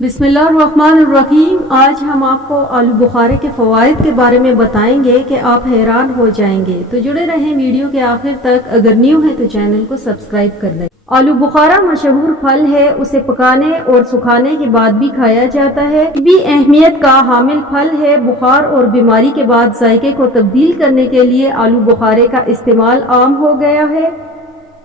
बिस्मिल्लाहिर्रहमानिर्रहीम। आज हम आपको आलू बुखारे के फ़वाइद के बारे में बताएंगे कि आप हैरान हो जाएंगे। तो जुड़े रहें वीडियो के आखिर तक। अगर न्यू है तो चैनल को सब्सक्राइब कर लें। आलू बुखारा मशहूर फल है। उसे पकाने और सुखाने के बाद भी खाया जाता है। भी अहमियत का हामिल फल है। बुखार और बीमारी के बाद जायके को तब्दील करने के लिए आलू बुखारे का इस्तेमाल आम हो गया है।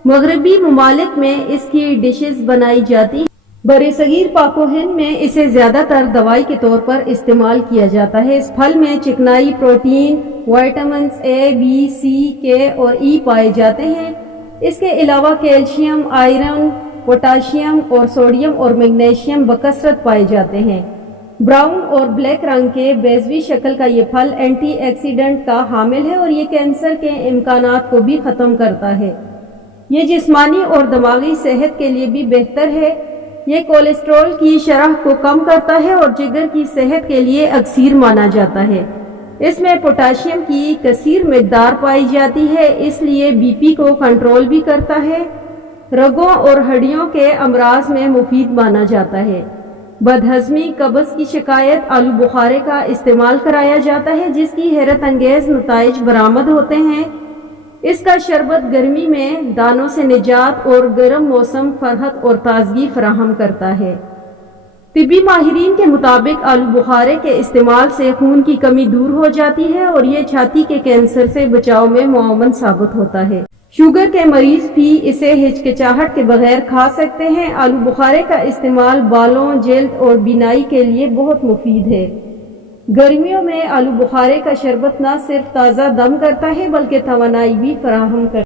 मगरबी ममालिक में इसकी डिशेस बनाई जाती हैं। बरसगीर पाको हिंद में इसे ज्यादातर दवाई के तौर पर इस्तेमाल किया जाता है। इस फल में चिकनाई, प्रोटीन, विटामिन ए, बी, सी, के और ई पाए जाते हैं। इसके अलावा कैल्शियम, आयरन, पोटाशियम और सोडियम और मैग्नीशियम बकसरत पाए जाते हैं। ब्राउन और ब्लैक रंग के बेज़वी शक्ल का ये फल एंटीऑक्सीडेंट का हामिल है और ये कैंसर के इम्कानात को भी खत्म करता है। ये जिस्मानी और दिमागी सेहत के लिए भी बेहतर है। ये कोलेस्ट्रॉल की शरह को कम करता है और जिगर की सेहत के लिए अक्सीर माना जाता है। इसमें पोटाशियम की कसीर मिकदार पाई जाती है, इसलिए बीपी को कंट्रोल भी करता है। रगों और हड्डियों के अमराज में मुफीद माना जाता है। बदहजमी, कब्ज की शिकायत आलू बुखारे का इस्तेमाल कराया जाता है, जिसकी हैरत अंगेज नताइज बरामद होते हैं। इसका शरबत गर्मी में दानों से निजात और गर्म मौसम फरहत और ताजगी फराहम करता है। तिब्बी माहिरीन के मुताबिक आलू बुखारे के इस्तेमाल से खून की कमी दूर हो जाती है और ये छाती के कैंसर से बचाव में मुआवन साबित होता है। शुगर के मरीज भी इसे हिचकिचाहट के बगैर खा सकते हैं। आलू बुखारे का इस्तेमाल बालों, जल्द और बीनाई के लिए बहुत मुफीद है। गर्मियों में आलू बुखारे का शरबत न सिर्फ ताज़ा दम करता है बल्कि तवानाई भी फराहम करता है।